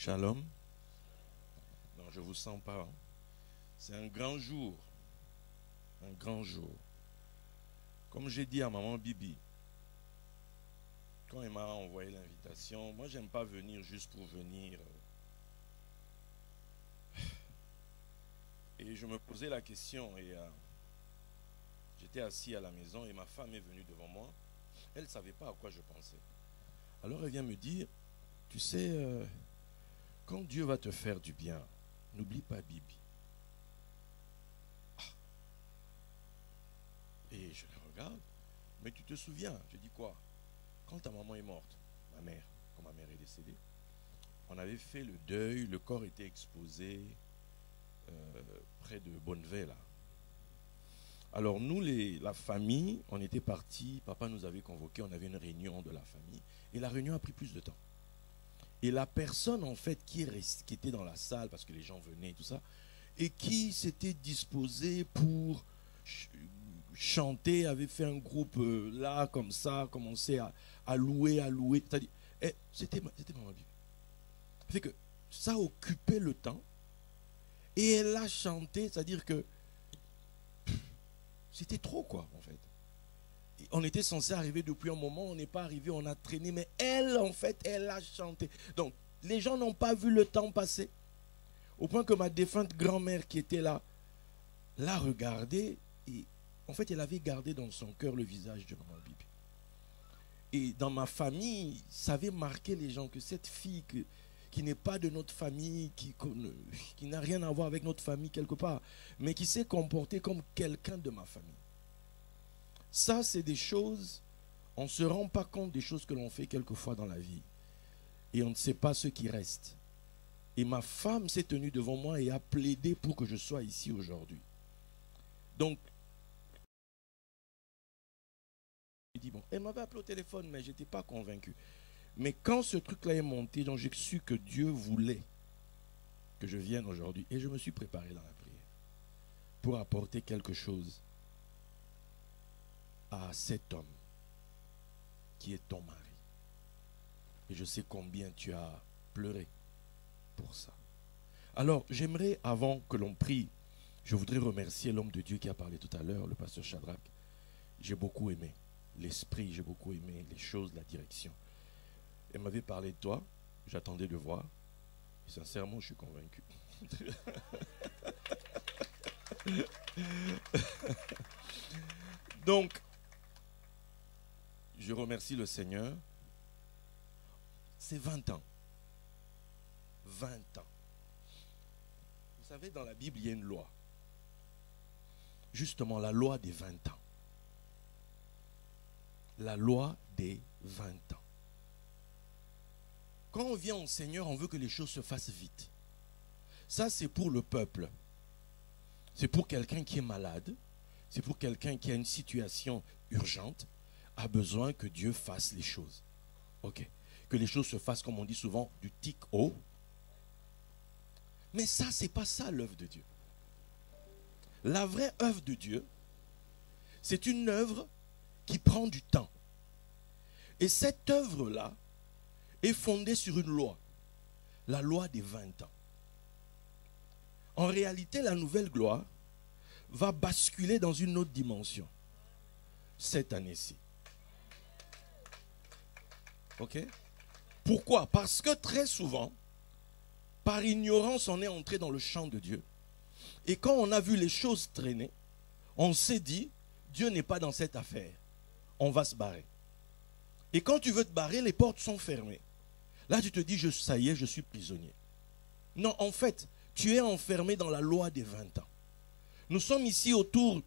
Shalom. Non, je ne vous sens pas. C'est un grand jour. Un grand jour. Comme j'ai dit à maman Bibi, quand elle m'a envoyé l'invitation, moi j'aime pas venir juste pour venir. Et je me posais la question et j'étais assis à la maison et ma femme est venue devant moi. Elle ne savait pas à quoi je pensais. Alors elle vient me dire, tu sais, quand Dieu va te faire du bien, n'oublie pas Bibi. Ah. Et je la regarde, mais tu te souviens, je dis quoi? Quand ta maman est morte, ma mère, quand ma mère est décédée, on avait fait le deuil, le corps était exposé près de Bonnevet là. Alors nous, la famille, on était partis, papa nous avait convoqués, on avait une réunion de la famille, et la réunion a pris plus de temps. Et la personne en fait qui était dans la salle, parce que les gens venaient, tout ça, et qui s'était disposée pour chanter, avait fait un groupe là, comme ça, commençait à louer, c'est-à-dire, c'était maman Bibi. Fait que ça occupait le temps, et elle a chanté, c'est-à-dire que c'était trop quoi en fait. Et on était censé arriver depuis un moment, on n'est pas arrivé, on a traîné, mais elle en fait, elle a chanté. Donc les gens n'ont pas vu le temps passer. Au point que ma défunte grand-mère qui était là, l'a regardée et en fait elle avait gardé dans son cœur le visage de maman Bibi. Et dans ma famille, ça avait marqué les gens que cette fille qui n'est pas de notre famille, qui n'a rien à voir avec notre famille quelque part, mais qui s'est comportée comme quelqu'un de ma famille. Ça, c'est des choses, on ne se rend pas compte des choses que l'on fait quelquefois dans la vie. Et on ne sait pas ce qui reste. Et ma femme s'est tenue devant moi et a plaidé pour que je sois ici aujourd'hui. Donc, je dis, bon, elle m'avait appelé au téléphone, mais je n'étais pas convaincu. Mais quand ce truc-là est monté, donc j'ai su que Dieu voulait que je vienne aujourd'hui. Et je me suis préparé dans la prière pour apporter quelque chose à cet homme qui est ton mari. Et je sais combien tu as pleuré pour ça. Alors, j'aimerais, avant que l'on prie, je voudrais remercier l'homme de Dieu qui a parlé tout à l'heure, le pasteur Shadrach. J'ai beaucoup aimé l'esprit, j'ai beaucoup aimé les choses, la direction. Elle m'avait parlé de toi, j'attendais de voir. Et sincèrement, je suis convaincu. Donc, je remercie le Seigneur. C'est 20 ans. 20 ans. Vous savez, dans la Bible, il y a une loi. Justement, la loi des 20 ans. La loi des 20 ans. Quand on vient au Seigneur, on veut que les choses se fassent vite. Ça, c'est pour le peuple. C'est pour quelqu'un qui est malade. C'est pour quelqu'un qui a une situation urgente, a besoin que Dieu fasse les choses. Ok. Que les choses se fassent, comme on dit souvent, du tic au. Mais ça, c'est pas ça l'œuvre de Dieu. La vraie œuvre de Dieu, c'est une œuvre qui prend du temps. Et cette œuvre-là est fondée sur une loi. La loi des 20 ans. En réalité, la nouvelle gloire va basculer dans une autre dimension cette année-ci. Ok? Pourquoi? Parce que très souvent, par ignorance, on est entré dans le champ de Dieu. Et quand on a vu les choses traîner, on s'est dit, Dieu n'est pas dans cette affaire. On va se barrer. Et quand tu veux te barrer, les portes sont fermées. Là, tu te dis, ça y est, je suis prisonnier. Non, en fait, tu es enfermé dans la loi des 20 ans. Nous sommes ici autour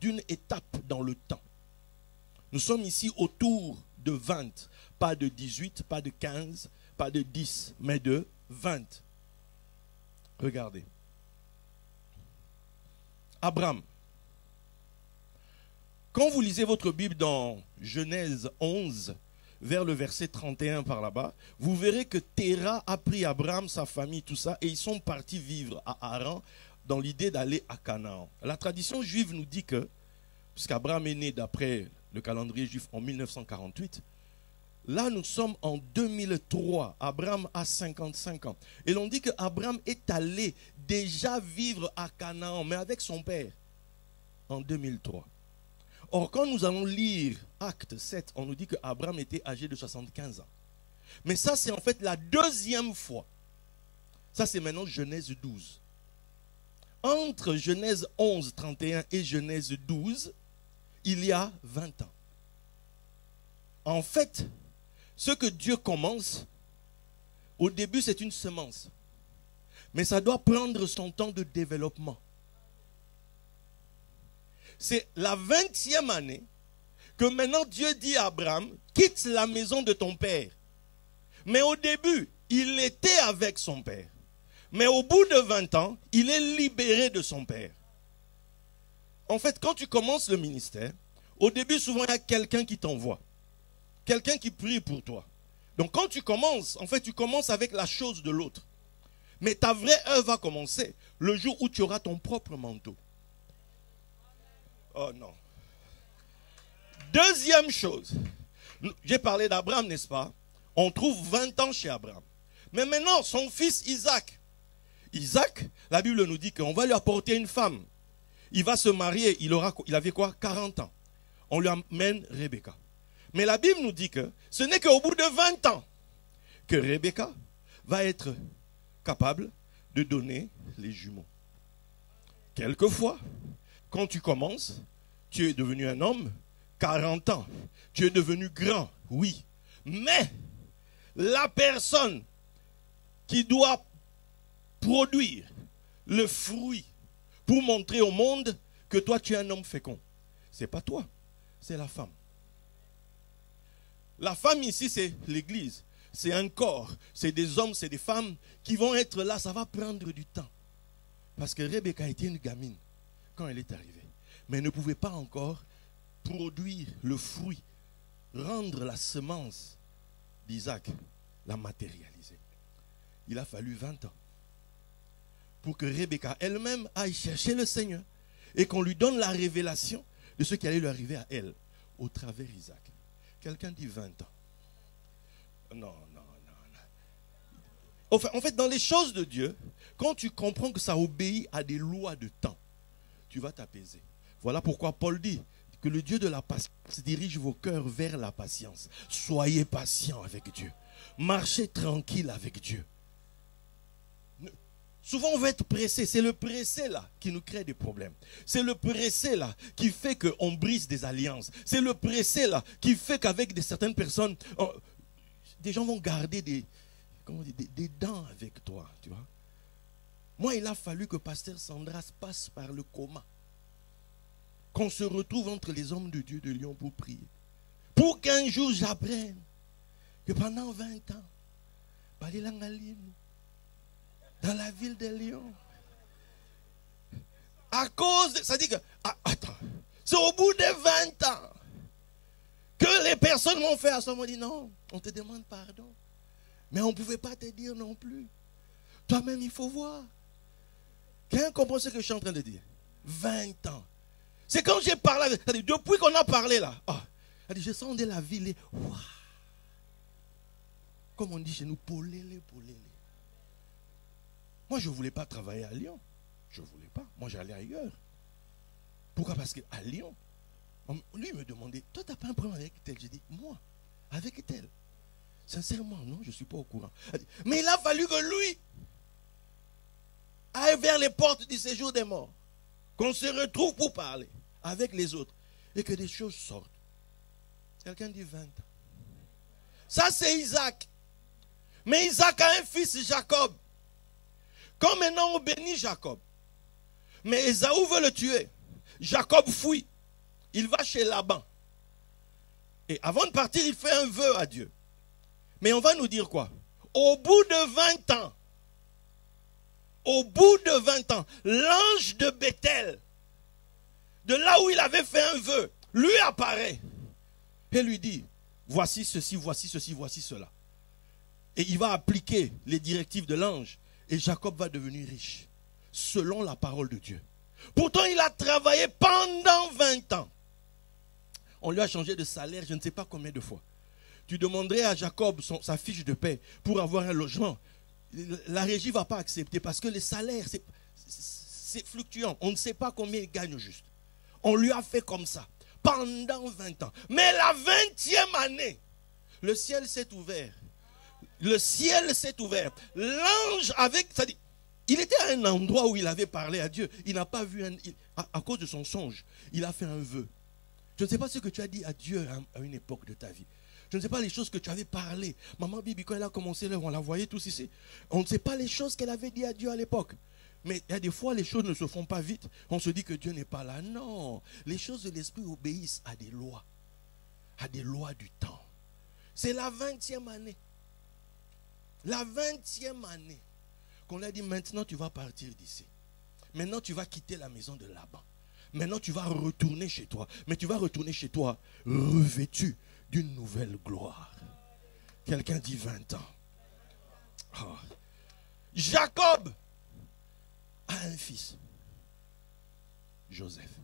d'une étape dans le temps. Nous sommes ici autour de 20. Pas de 18, pas de 15, pas de 10, mais de 20. Regardez. Abraham. Quand vous lisez votre Bible dans Genèse 11, vers le verset 31 par là-bas, vous verrez que Téra a pris Abraham, sa famille, tout ça, et ils sont partis vivre à Haran dans l'idée d'aller à Canaan. La tradition juive nous dit que, puisqu'Abraham est né d'après le calendrier juif en 1948, Là, nous sommes en 2003. Abraham a 55 ans. Et l'on dit qu'Abraham est allé déjà vivre à Canaan, mais avec son père, en 2003. Or, quand nous allons lire Acte 7, on nous dit qu'Abraham était âgé de 75 ans. Mais ça, c'est en fait la deuxième fois. Ça, c'est maintenant Genèse 12. Entre Genèse 11, 31 et Genèse 12, il y a 20 ans. En fait, ce que Dieu commence, au début, c'est une semence. Mais ça doit prendre son temps de développement. C'est la 20e année que maintenant Dieu dit à Abraham, quitte la maison de ton père. Mais au début, il était avec son père. Mais au bout de 20 ans, il est libéré de son père. En fait, quand tu commences le ministère, au début, souvent, il y a quelqu'un qui t'envoie. Quelqu'un qui prie pour toi. Donc quand tu commences, en fait, tu commences avec la chose de l'autre. Mais ta vraie œuvre va commencer le jour où tu auras ton propre manteau. Oh non. Deuxième chose. J'ai parlé d'Abraham, n'est-ce pas? On trouve 20 ans chez Abraham. Mais maintenant, son fils Isaac. Isaac, la Bible nous dit qu'on va lui apporter une femme. Il va se marier. Il avait quoi? 40 ans. On lui amène Rebecca. Mais la Bible nous dit que ce n'est qu'au bout de 20 ans que Rebecca va être capable de donner les jumeaux. Quelquefois, quand tu commences, tu es devenu un homme, 40 ans, tu es devenu grand, oui. Mais la personne qui doit produire le fruit pour montrer au monde que toi tu es un homme fécond, ce n'est pas toi, c'est la femme. La femme ici, c'est l'église. C'est un corps. C'est des hommes, c'est des femmes qui vont être là. Ça va prendre du temps. Parce que Rebecca était une gamine quand elle est arrivée. Mais elle ne pouvait pas encore produire le fruit, rendre la semence d'Isaac, la matérialiser. Il a fallu 20 ans pour que Rebecca elle-même aille chercher le Seigneur et qu'on lui donne la révélation de ce qui allait lui arriver à elle au travers d'Isaac. Quelqu'un dit 20 ans. Non. En fait, dans les choses de Dieu, quand tu comprends que ça obéit à des lois de temps, tu vas t'apaiser. Voilà pourquoi Paul dit que le Dieu de la patience dirige vos cœurs vers la patience. Soyez patients avec Dieu. Marchez tranquille avec Dieu. Souvent, on veut être pressé. C'est le pressé là qui nous crée des problèmes. C'est le pressé là qui fait qu'on brise des alliances. C'est le pressé là qui fait qu'avec certaines personnes, des gens vont garder des dents avec toi. Tu vois? Moi, il a fallu que Pasteur Sandras passe par le coma. Qu'on se retrouve entre les hommes de Dieu de Lyon pour prier. Pour qu'un jour j'apprenne que pendant 20 ans, dans la ville de Lyon, à cause de... Ça dit que... attends. C'est au bout de 20 ans que les personnes m'ont fait à ce moment. Dit non, on te demande pardon. Mais on ne pouvait pas te dire non plus. Toi-même, il faut voir. Quelqu'un comprend ce que je suis en train de dire? 20 ans. C'est quand j'ai parlé, depuis qu'on a parlé là, je sens de la ville, wow. Comme on dit chez nous, polélé. Moi, je ne voulais pas travailler à Lyon. Je ne voulais pas. Moi, j'allais ailleurs. Pourquoi? Parce qu'à Lyon, lui me demandait, toi, tu n'as pas un problème avec tel? J'ai dit, moi, avec tel? Sincèrement, non, je ne suis pas au courant. Mais il a fallu que lui aille vers les portes du séjour des morts. Qu'on se retrouve pour parler avec les autres. Et que des choses sortent. Quelqu'un dit 20 ans. Ça, c'est Isaac. Mais Isaac a un fils, Jacob. Quand maintenant on bénit Jacob, mais Ésaü veut le tuer. Jacob fuit. Il va chez Laban. Et avant de partir, il fait un vœu à Dieu. Mais on va nous dire quoi? Au bout de 20 ans, l'ange de Bethel, de là où il avait fait un vœu, lui apparaît et lui dit, voici ceci, voici ceci, voici cela. Et il va appliquer les directives de l'ange. Et Jacob va devenir riche, selon la parole de Dieu. Pourtant, il a travaillé pendant 20 ans. On lui a changé de salaire, je ne sais pas combien de fois. tu demanderais à Jacob sa fiche de paie pour avoir un logement. La régie ne va pas accepter parce que les salaires, c'est fluctuant. On ne sait pas combien il gagne juste. On lui a fait comme ça pendant 20 ans. Mais la 20e année, le ciel s'est ouvert. Le ciel s'est ouvert. L'ange avec... C'est-à-dire, il était à un endroit où il avait parlé à Dieu. Il n'a pas vu... à cause de son songe, il a fait un vœu. Je ne sais pas ce que tu as dit à Dieu à une époque de ta vie. Je ne sais pas les choses que tu avais parlé. Maman Bibi, quand elle a commencé l'œuvre, on la voyait tous ici. On ne sait pas les choses qu'elle avait dit à Dieu à l'époque. Mais il y a des fois, les choses ne se font pas vite. On se dit que Dieu n'est pas là. Non. Les choses de l'esprit obéissent à des lois. À des lois du temps. C'est la 20e année. La 20e année qu'on a dit maintenant tu vas partir d'ici. Maintenant tu vas quitter la maison de Laban. Maintenant tu vas retourner chez toi. Mais tu vas retourner chez toi revêtu d'une nouvelle gloire. Quelqu'un dit 20 ans. Oh. Jacob a un fils. Joseph.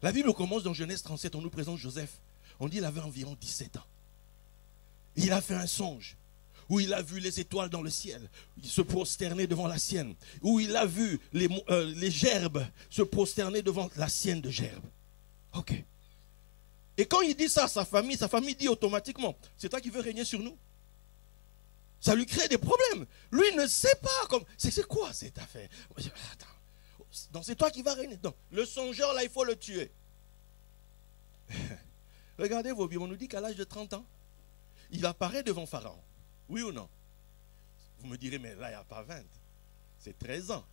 La Bible commence dans Genèse 37. On nous présente Joseph. On dit qu'il avait environ 17 ans. Il a fait un songe où il a vu les étoiles dans le ciel se prosterner devant la sienne, où il a vu les gerbes se prosterner devant la sienne de gerbes. Ok. Et quand il dit ça à sa famille dit automatiquement, c'est toi qui veux régner sur nous? Ça lui crée des problèmes. Lui ne sait pas c'est quoi cette affaire. Attends. Donc c'est toi qui vas régner. Donc le songeur là, il faut le tuer. Regardez vos Bibles, on nous dit qu'à l'âge de 30 ans, il apparaît devant Pharaon. Oui ou non? Vous me direz, mais là, il n'y a pas 20. C'est 13 ans.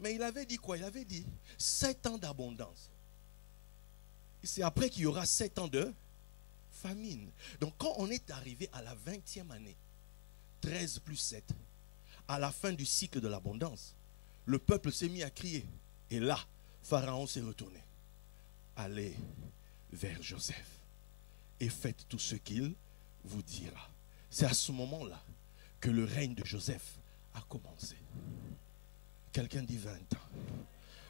Mais il avait dit quoi? Il avait dit 7 ans d'abondance. C'est après qu'il y aura 7 ans de famine. Donc, quand on est arrivé à la 20e année, 13 plus 7, à la fin du cycle de l'abondance, le peuple s'est mis à crier. Et là, Pharaon s'est retourné. Allez vers Joseph et faites tout ce qu'il vous dira. C'est à ce moment-là que le règne de Joseph a commencé. Quelqu'un dit 20 ans.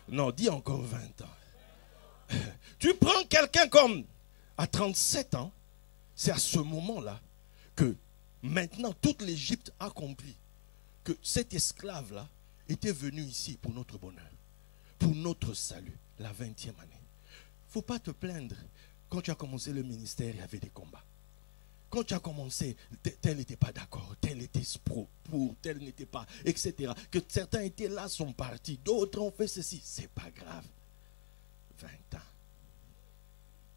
Non, dis encore 20 ans. Tu prends quelqu'un comme à 37 ans, c'est à ce moment-là que maintenant toute l'Égypte a compris que cet esclave-là était venu ici pour notre bonheur, pour notre salut, la 20e année. Il ne faut pas te plaindre. Quand tu as commencé le ministère, il y avait des combats. Quand tu as commencé, tel n'était pas d'accord, tel était pour, tel n'était pas, etc. Que certains étaient là, sont partis, d'autres ont fait ceci. C'est pas grave. 20 ans.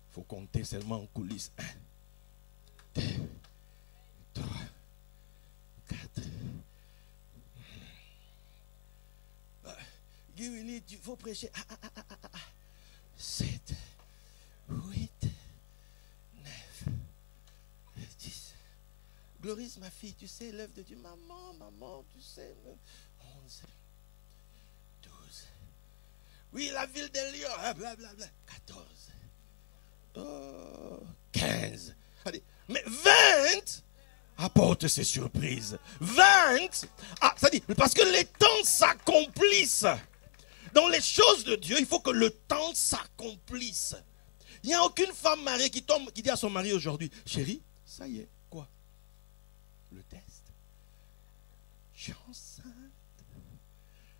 Il faut compter seulement en coulisses. 1, 2, 3, 4. Guy Willy, il faut prêcher. 7, 8. Glorise, ma fille, tu sais, l'œuvre de Dieu. Maman, tu sais. 11, 12. Oui, la ville des lions. Blablabla. 14. Oh, 15. Allez, mais 20 apporte ses surprises. 20. Ah, ça dit, parce que les temps s'accomplissent. Dans les choses de Dieu, il faut que le temps s'accomplisse. Il n'y a aucune femme mariée qui dit à son mari aujourd'hui, chérie, ça y est. Le test. Je suis enceinte.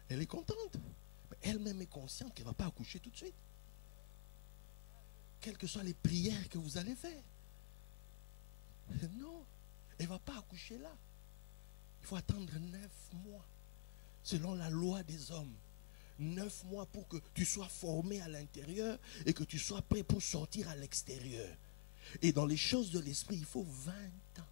Elle est contente. Mais elle-même est consciente qu'elle ne va pas accoucher tout de suite. Quelles que soient les prières que vous allez faire. Non. Elle ne va pas accoucher là. Il faut attendre 9 mois. Selon la loi des hommes. 9 mois pour que tu sois formé à l'intérieur et que tu sois prêt pour sortir à l'extérieur. Et dans les choses de l'esprit, il faut 20 ans.